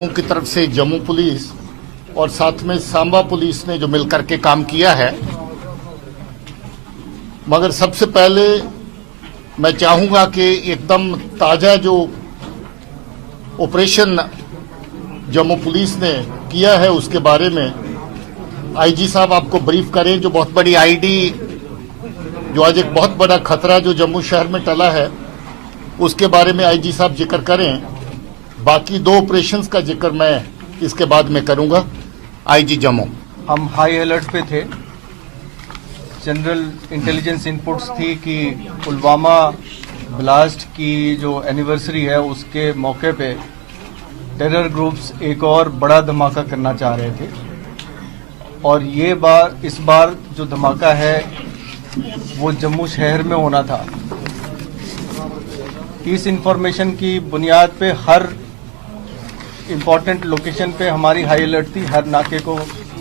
की तरफ से जम्मू पुलिस और साथ में सांबा पुलिस ने जो मिलकर के काम किया है, मगर सबसे पहले मैं चाहूंगा कि एकदम ताजा जो ऑपरेशन जम्मू पुलिस ने किया है उसके बारे में आईजी साहब आपको ब्रीफ करें। जो बहुत बड़ी आईडी, जो आज एक बहुत बड़ा खतरा जो जम्मू शहर में टला है, उसके बारे में आईजी साहब जिक्र करें। बाकी दो ऑपरेशंस का जिक्र मैं इसके बाद में करूंगा। आईजी जम्मू। हम हाई अलर्ट पे थे। जनरल इंटेलिजेंस इनपुट्स थी कि पुलवामा ब्लास्ट की जो एनिवर्सरी है उसके मौके पे टेरर ग्रुप्स एक और बड़ा धमाका करना चाह रहे थे, और इस बार जो धमाका है वो जम्मू शहर में होना था। इस इंफॉर्मेशन की बुनियाद पे हर इम्पोर्टेंट लोकेशन पे हमारी हाई अलर्ट थी, हर नाके को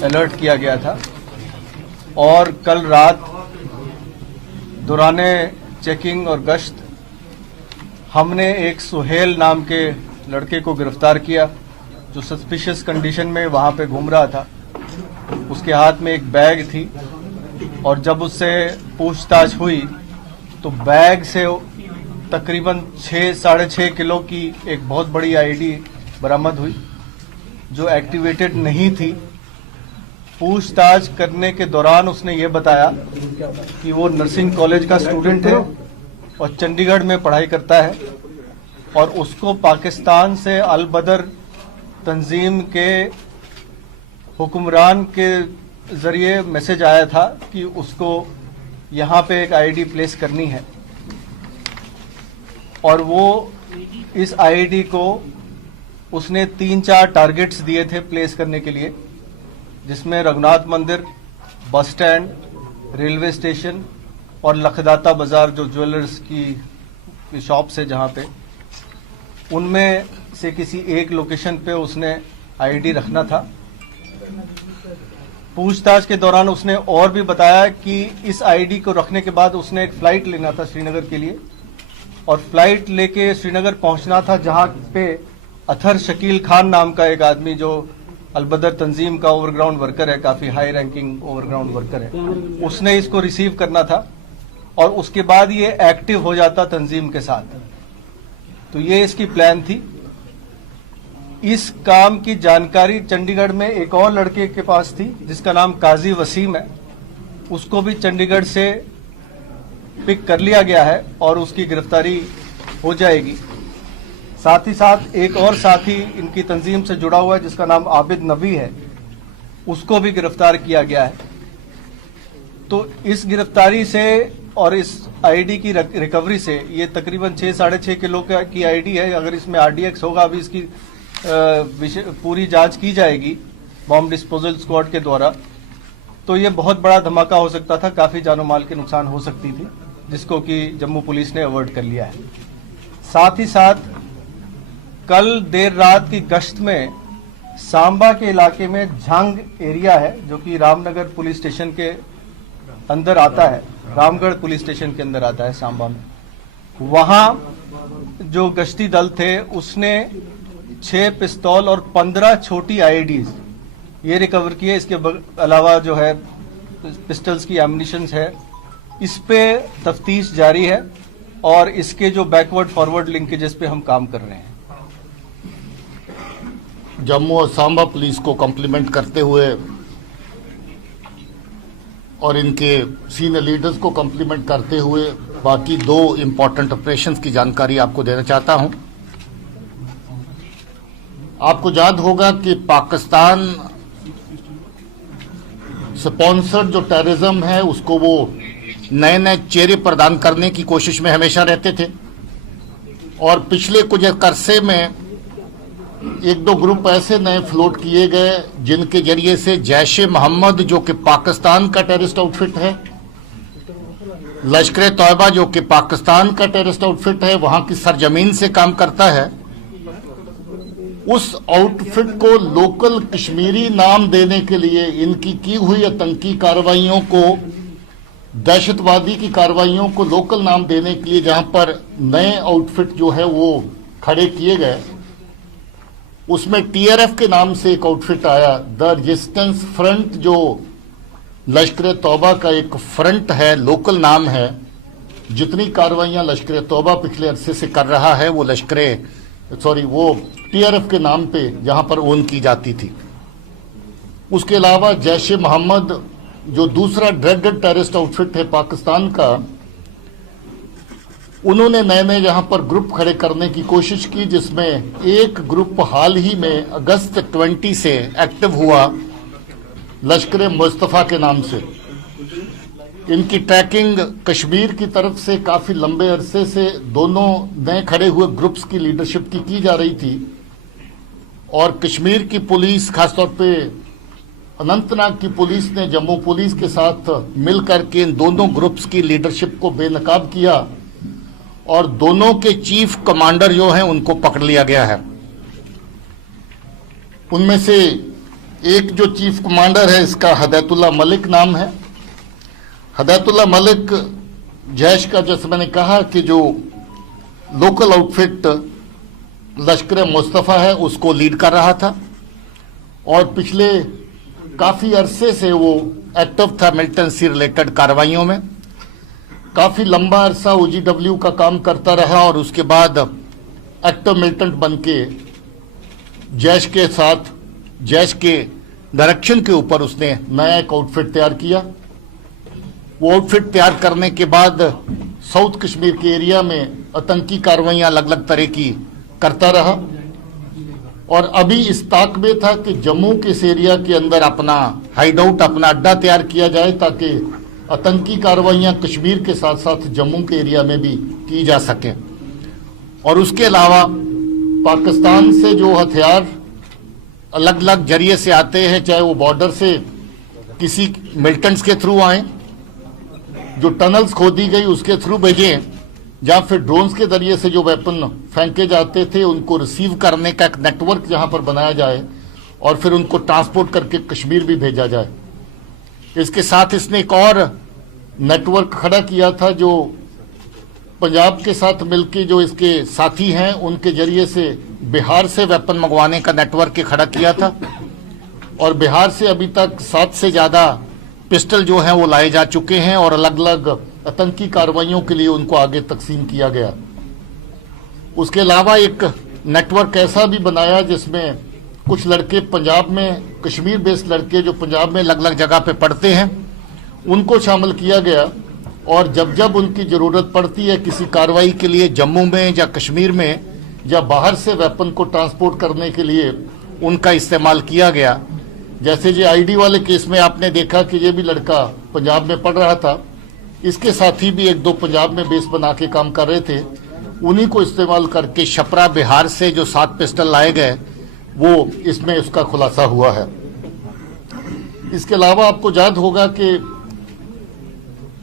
अलर्ट किया गया था। और कल रात दौराने चेकिंग और गश्त हमने एक सुहेल नाम के लड़के को गिरफ्तार किया, जो सस्पिशियस कंडीशन में वहां पे घूम रहा था। उसके हाथ में एक बैग थी, और जब उससे पूछताछ हुई तो बैग से तकरीबन 6-6.5 किलो की एक बहुत बड़ी आईडी बरामद हुई, जो एक्टिवेटेड नहीं थी। पूछताछ करने के दौरान उसने ये बताया कि वो नर्सिंग कॉलेज का स्टूडेंट है और चंडीगढ़ में पढ़ाई करता है, और उसको पाकिस्तान से अल बदर तंजीम के हुक्मरान के जरिए मैसेज आया था कि उसको यहाँ पे एक आईडी प्लेस करनी है, और वो इस आईडी को उसने 3-4 टारगेट्स दिए थे प्लेस करने के लिए, जिसमें रघुनाथ मंदिर, बस स्टैंड, रेलवे स्टेशन और लखदाता बाजार जो ज्वेलर्स की शॉप्स है जहां पे, उनमें से किसी एक लोकेशन पे उसने आईडी रखना था। पूछताछ के दौरान उसने और भी बताया कि इस आईडी को रखने के बाद उसने एक फ्लाइट लेना था श्रीनगर के लिए, और फ्लाइट लेके श्रीनगर पहुंचना था, जहां पे अथर शकील खान नाम का एक आदमी जो अलबदर तंजीम का ओवरग्राउंड वर्कर है, काफी हाई रैंकिंग ओवरग्राउंड वर्कर है, उसने इसको रिसीव करना था, और उसके बाद ये एक्टिव हो जाता तंजीम के साथ। तो ये इसकी प्लान थी। इस काम की जानकारी चंडीगढ़ में एक और लड़के के पास थी जिसका नाम काजी वसीम है, उसको भी चंडीगढ़ से पिक कर लिया गया है और उसकी गिरफ्तारी हो जाएगी। साथ ही साथ एक और साथी इनकी तंजीम से जुड़ा हुआ है जिसका नाम आबिद नबी है, उसको भी गिरफ्तार किया गया है। तो इस गिरफ्तारी से और इस आईडी की रिकवरी से, ये तकरीबन 6-6.5 किलो की आईडी है। अगर इसमें आरडीएक्स होगा, अभी इसकी पूरी जांच की जाएगी बॉम्ब डिस्पोजल स्क्वाड के द्वारा, तो ये बहुत बड़ा धमाका हो सकता था, काफी जानो माल के नुकसान हो सकती थी, जिसको कि जम्मू पुलिस ने अवॉइड कर लिया है। साथ ही साथ कल देर रात की गश्त में सांबा के इलाके में झांग एरिया है, जो कि रामनगर पुलिस स्टेशन के अंदर आता है, रामगढ़ पुलिस स्टेशन के अंदर आता है सांबा में। वहां जो गश्ती दल थे उसने 6 पिस्तौल और 15 छोटी आईडीज ये रिकवर किए। इसके अलावा जो है पिस्टल्स की एम्युनिशंस है। इस पे तफ्तीश जारी है, और इसके जो बैकवर्ड फॉरवर्ड लिंकेजेस पे हम काम कर रहे हैं। जम्मू और सांबा पुलिस को कॉम्प्लीमेंट करते हुए और इनके सीनियर लीडर्स को कॉम्प्लीमेंट करते हुए बाकी दो इंपॉर्टेंट ऑपरेशंस की जानकारी आपको देना चाहता हूं। आपको याद होगा कि पाकिस्तान स्पॉन्सर्ड जो टेररिज्म है उसको वो नए नए चेहरे प्रदान करने की कोशिश में हमेशा रहते थे, और पिछले कुछ अरसे में 1-2 ग्रुप ऐसे नए फ्लोट किए गए जिनके जरिए से जैश ए मोहम्मद, जो कि पाकिस्तान का टेररिस्ट आउटफिट है, लश्कर तौयबा जो कि पाकिस्तान का टेररिस्ट आउटफिट है, वहां की सरजमीन से काम करता है, उस आउटफिट को लोकल कश्मीरी नाम देने के लिए इनकी की हुई आतंकी कार्रवाइयों को, दहशतवादी की कार्रवाइयों को लोकल नाम देने के लिए जहां पर नए आउटफिट जो है वो खड़े किए गए, उसमें टीआरएफ के नाम से एक आउटफिट आया, द रेजिस्टेंस फ्रंट, जो लश्कर तौबा का एक फ्रंट है, लोकल नाम है। जितनी कार्रवाइयां लश्कर तौबा पिछले अरसे से कर रहा है वो वो टीआरएफ के नाम पे जहां पर ओन की जाती थी। उसके अलावा जैश ए मोहम्मद, जो दूसरा ड्रग टेररिस्ट आउटफिट है पाकिस्तान का, उन्होंने नए नए जहां पर ग्रुप खड़े करने की कोशिश की, जिसमें एक ग्रुप हाल ही में अगस्त 20 से एक्टिव हुआ लश्कर मुस्तफा के नाम से। इनकी ट्रैकिंग कश्मीर की तरफ से काफी लंबे अरसे से दोनों नए खड़े हुए ग्रुप्स की लीडरशिप की जा रही थी, और कश्मीर की पुलिस, खासतौर पे अनंतनाग की पुलिस ने जम्मू पुलिस के साथ मिलकर के इन दोनों ग्रुप्स की लीडरशिप को बेनकाब किया, और दोनों के चीफ कमांडर जो हैं उनको पकड़ लिया गया है। उनमें से एक जो चीफ कमांडर है, इसका हदैतुल्लाह मलिक नाम है। हदैतुल्लाह मलिक जैश का, जैसे मैंने कहा कि जो लोकल आउटफिट लश्कर मुस्तफा है उसको लीड कर रहा था, और पिछले काफी अरसे से वो एक्टिव था मिलिटेंसी रिलेटेड कार्रवाइयों में। काफी लंबा अरसा ओजीडब्ल्यू का काम करता रहा, और उसके बाद एक्टिव मिलिटेंट बन के जैश के साथ, जैश के डायरेक्शन के ऊपर उसने नया एक आउटफिट तैयार किया। वो आउटफिट तैयार करने के बाद साउथ कश्मीर के एरिया में आतंकी कार्रवाइयां अलग अलग तरह की करता रहा, और अभी इस ताक में था कि जम्मू के इस एरिया के अंदर अपना हाइड आउट, अपना अड्डा तैयार किया जाए, ताकि आतंकी कार्रवाइयां कश्मीर के साथ साथ जम्मू के एरिया में भी की जा सके। और उसके अलावा पाकिस्तान से जो हथियार अलग अलग जरिए से आते हैं, चाहे वो बॉर्डर से किसी मिलिटेंट्स के थ्रू आए, जो टनल्स खोदी गई उसके थ्रू भेजे, जहां फिर ड्रोन्स के जरिए से जो वेपन फेंके जाते थे उनको रिसीव करने का एक नेटवर्क जहां पर बनाया जाए, और फिर उनको ट्रांसपोर्ट करके कश्मीर भी भेजा जाए। इसके साथ इसने एक और नेटवर्क खड़ा किया था, जो पंजाब के साथ मिलकर जो इसके साथी हैं उनके जरिए से बिहार से वेपन मंगवाने का नेटवर्क खड़ा किया था, और बिहार से अभी तक 7 से ज्यादा पिस्टल जो हैं वो लाए जा चुके हैं, और अलग अलग आतंकी कार्रवाइयों के लिए उनको आगे तकसीम किया गया। उसके अलावा एक नेटवर्क ऐसा भी बनाया जिसमें कुछ लड़के पंजाब में, कश्मीर बेस्ड लड़के जो पंजाब में अलग अलग जगह पे पढ़ते हैं, उनको शामिल किया गया, और जब जब उनकी जरूरत पड़ती है किसी कार्रवाई के लिए जम्मू में या कश्मीर में या बाहर से वेपन को ट्रांसपोर्ट करने के लिए उनका इस्तेमाल किया गया। जैसे ये आईडी वाले केस में आपने देखा कि ये भी लड़का पंजाब में पढ़ रहा था, इसके साथी भी 1-2 पंजाब में बेस बना के काम कर रहे थे, उन्हीं को इस्तेमाल करके छपरा बिहार से जो 7 पिस्टल लाए गए वो इसमें उसका खुलासा हुआ है। इसके अलावा आपको याद होगा कि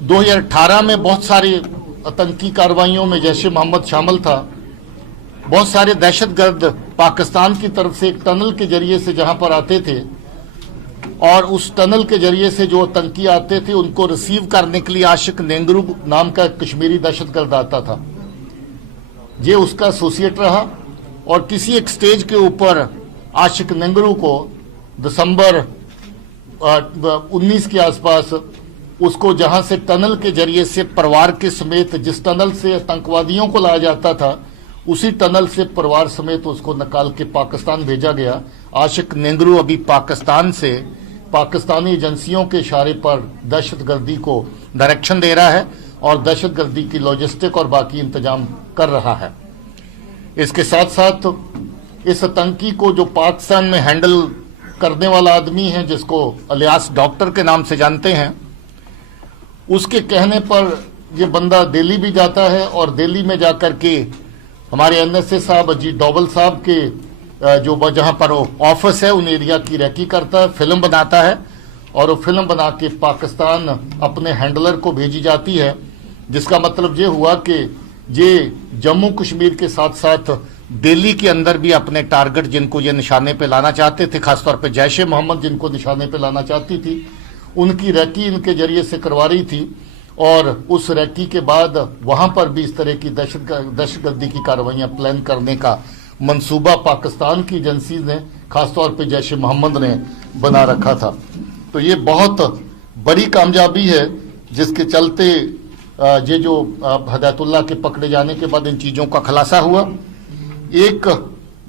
2018 में बहुत सारी आतंकी कार्रवाइयों में जैश ए मोहम्मद शामिल था। बहुत सारे दहशतगर्द पाकिस्तान की तरफ से एक टनल के जरिए से जहां पर आते थे, और उस टनल के जरिए से जो आतंकी आते थे उनको रिसीव करने के लिए आशिक नेंगरू नाम का कश्मीरी दहशतगर्द आता था, ये उसका एसोसिएट रहा। और किसी एक स्टेज के ऊपर आशिक नेंगरू को दिसंबर 19 के आसपास उसको जहां से टनल के जरिए से परिवार के समेत, जिस टनल से आतंकवादियों को लाया जाता था उसी टनल से परिवार समेत उसको निकाल के पाकिस्तान भेजा गया। आशिक नेंगरू अभी पाकिस्तान से पाकिस्तानी एजेंसियों के इशारे पर दहशतगर्दी को डायरेक्शन दे रहा है और दहशतगर्दी की लॉजिस्टिक और बाकी इंतजाम कर रहा है। इसके साथ साथ इस आतंकी को जो पाकिस्तान में हैंडल करने वाला आदमी है, जिसको अलियास डॉक्टर के नाम से जानते हैं, उसके कहने पर ये बंदा दिल्ली भी जाता है, और दिल्ली में जाकर के हमारे एनएसए साहब अजीत डोभाल साहब के जो जहां पर ऑफिस है उन एरिया की रैकी करता है, फिल्म बनाता है, और वो फिल्म बना के पाकिस्तान अपने हैंडलर को भेजी जाती है। जिसका मतलब ये हुआ कि ये जम्मू कश्मीर के साथ साथ दिल्ली के अंदर भी अपने टारगेट जिनको ये निशाने पे लाना चाहते थे, खासतौर पे जैश ए मोहम्मद जिनको निशाने पे लाना चाहती थी, उनकी रैकी इनके जरिए से करवा रही थी। और उस रैकी के बाद वहां पर भी इस तरह की दहशतगर्दी की कार्रवाइयां प्लान करने का मंसूबा पाकिस्तान की एजेंसी ने, खासतौर पे जैश ए मोहम्मद ने बना रखा था। तो ये बहुत बड़ी कामयाबी है जिसके चलते ये जो हदायतुल्लाह के पकड़े जाने के बाद इन चीज़ों का खुलासा हुआ। एक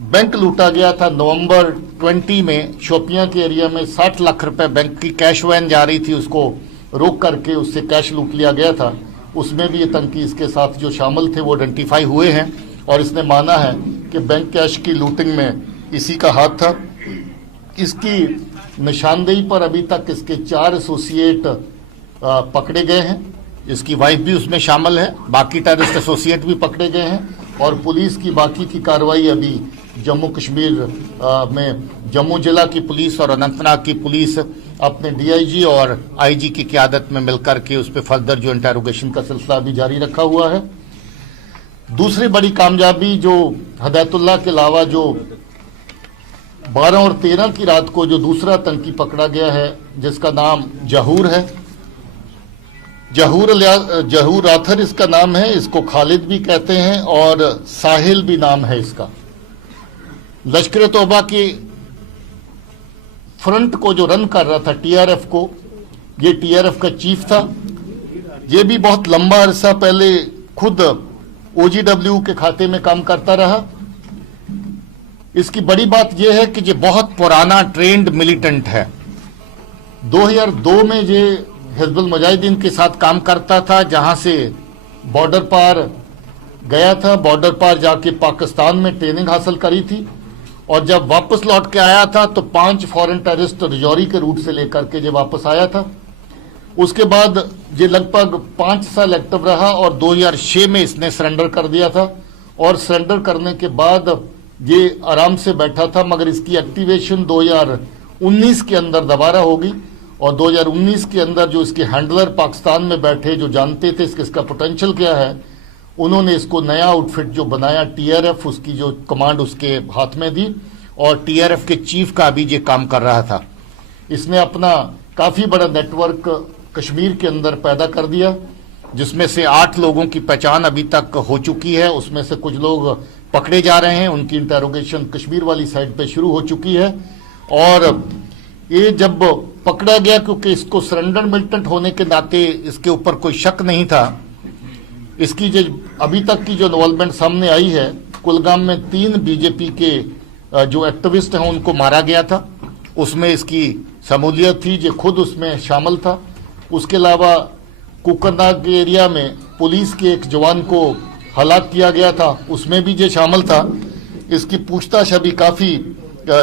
बैंक लूटा गया था नवंबर 20 में शोपियां के एरिया में, 60 लाख रुपए बैंक की कैश वैन जा रही थी, उसको रोक करके उससे कैश लूट लिया गया था। उसमें भी ये तंकी इसके साथ जो शामिल थे वो आइडेंटिफाई हुए हैं और इसने माना है कि बैंक कैश की लूटिंग में इसी का हाथ था। इसकी निशानदेही पर अभी तक इसके 4 एसोसिएट पकड़े गए हैं, इसकी वाइफ भी उसमें शामिल है, बाकी टेररिस्ट एसोसिएट भी पकड़े गए हैं और पुलिस की बाकी की कार्रवाई अभी जम्मू कश्मीर में जम्मू जिला की पुलिस और अनंतनाग की पुलिस अपने डीआईजी और आईजी की क़यादत में मिलकर के उस पर फर्दर जो इंटेरोगेशन का सिलसिला भी जारी रखा हुआ है। दूसरी बड़ी कामयाबी जो हदायतुल्लाह के अलावा जो 12 और 13 की रात को जो दूसरा तंकी पकड़ा गया है जिसका नाम जहूर है, जहूर आथर इसका नाम है, इसको खालिद भी कहते हैं और साहिल भी नाम है इसका। लश्कर तौबा के फ्रंट को जो रन कर रहा था टीआरएफ को, ये टीआरएफ का चीफ था। ये भी बहुत लंबा अरसा पहले खुद ओजीडब्ल्यू के खाते में काम करता रहा। इसकी बड़ी बात यह है कि ये बहुत पुराना ट्रेंड मिलिटेंट है। 2002 में ये हिजबुल मुजाहिदीन के साथ काम करता था, जहां से बॉर्डर पार गया था, बॉर्डर पार जाके पाकिस्तान में ट्रेनिंग हासिल करी थी और जब वापस लौट के आया था तो 5 फॉरेन टेररिस्ट रजौरी के रूट से लेकर के ये वापस आया था। उसके बाद ये लगभग 5 साल एक्टिव रहा और 2006 में इसने सरेंडर कर दिया था और सरेंडर करने के बाद ये आराम से बैठा था, मगर इसकी एक्टिवेशन 2019 के अंदर दोबारा होगी और 2019 के अंदर जो इसके हैंडलर पाकिस्तान में बैठे जो जानते थे इसका पोटेंशियल क्या है, उन्होंने इसको नया आउटफिट जो बनाया टीआरएफ, उसकी जो कमांड उसके हाथ में दी और टीआरएफ के चीफ का भी ये काम कर रहा था। इसने अपना काफी बड़ा नेटवर्क कश्मीर के अंदर पैदा कर दिया, जिसमें से 8 लोगों की पहचान अभी तक हो चुकी है। उसमें से कुछ लोग पकड़े जा रहे हैं, उनकी इंटेरोगेशन कश्मीर वाली साइड पे शुरू हो चुकी है। और ये जब पकड़ा गया, क्योंकि इसको सरेंडर मिलिटेंट होने के नाते इसके ऊपर कोई शक नहीं था, इसकी जो अभी तक की जो इन्वॉल्वमेंट सामने आई है, कुलगाम में 3 बीजेपी के जो एक्टिविस्ट हैं उनको मारा गया था, उसमें इसकी शमूलियत थी, जो खुद उसमें शामिल था। उसके अलावा कुकरनाग के एरिया में पुलिस के एक जवान को हलाक किया गया था, उसमें भी ये शामिल था। इसकी पूछताछ अभी काफ़ी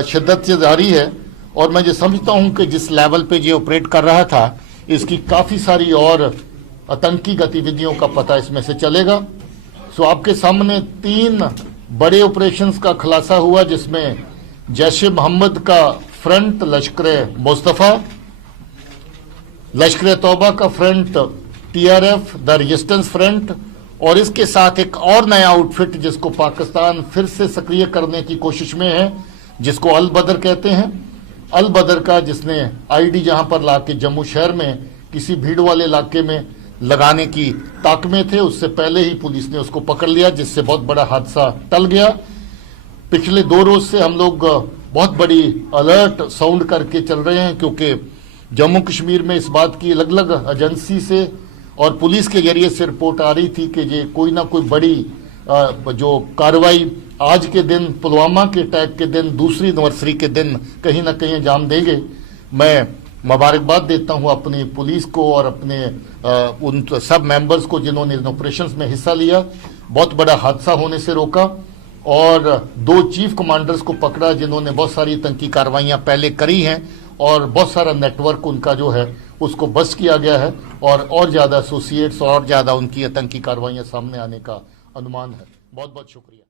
शिद्दत से जारी है और मैं ये समझता हूँ कि जिस लेवल पे ये ऑपरेट कर रहा था, इसकी काफ़ी सारी और आतंकी गतिविधियों का पता इसमें से चलेगा। सो आपके सामने 3 बड़े ऑपरेशंस का खुलासा हुआ, जिसमें जैश ए मोहम्मद का फ्रंट लश्कर मुस्तफ़ा, लश्कर तौबा का front TRF the resistance front और इसके साथ एक और नया आउटफिट जिसको पाकिस्तान फिर से सक्रिय करने की कोशिश में है, जिसको अल बदर कहते हैं। अल बदर का जिसने आईडी जहां पर लाके जम्मू शहर में किसी भीड़ वाले इलाके में लगाने की ताक में थे, उससे पहले ही पुलिस ने उसको पकड़ लिया, जिससे बहुत बड़ा हादसा टल गया। पिछले 2 रोज से हम लोग बहुत बड़ी अलर्ट साउंड करके चल रहे हैं, क्योंकि जम्मू कश्मीर में इस बात की अलग अलग एजेंसी से और पुलिस के जरिए से रिपोर्ट आ रही थी कि ये कोई ना कोई बड़ी जो कार्रवाई आज के दिन, पुलवामा के अटैक के दिन, दूसरी एनिवर्सरी के दिन कहीं ना कहीं अंजाम देंगे। मैं मुबारकबाद देता हूं अपनी पुलिस को और अपने उन सब मेंबर्स को जिन्होंने इन ऑपरेशंस में हिस्सा लिया। बहुत बड़ा हादसा होने से रोका और 2 चीफ कमांडर्स को पकड़ा जिन्होंने बहुत सारी आतंकी कार्रवाइयां पहले करी हैं और बहुत सारा नेटवर्क उनका जो है उसको बस्ट किया गया है और ज़्यादा एसोसिएट्स और ज़्यादा उनकी आतंकी कार्रवाइयां सामने आने का अनुमान है। बहुत बहुत शुक्रिया।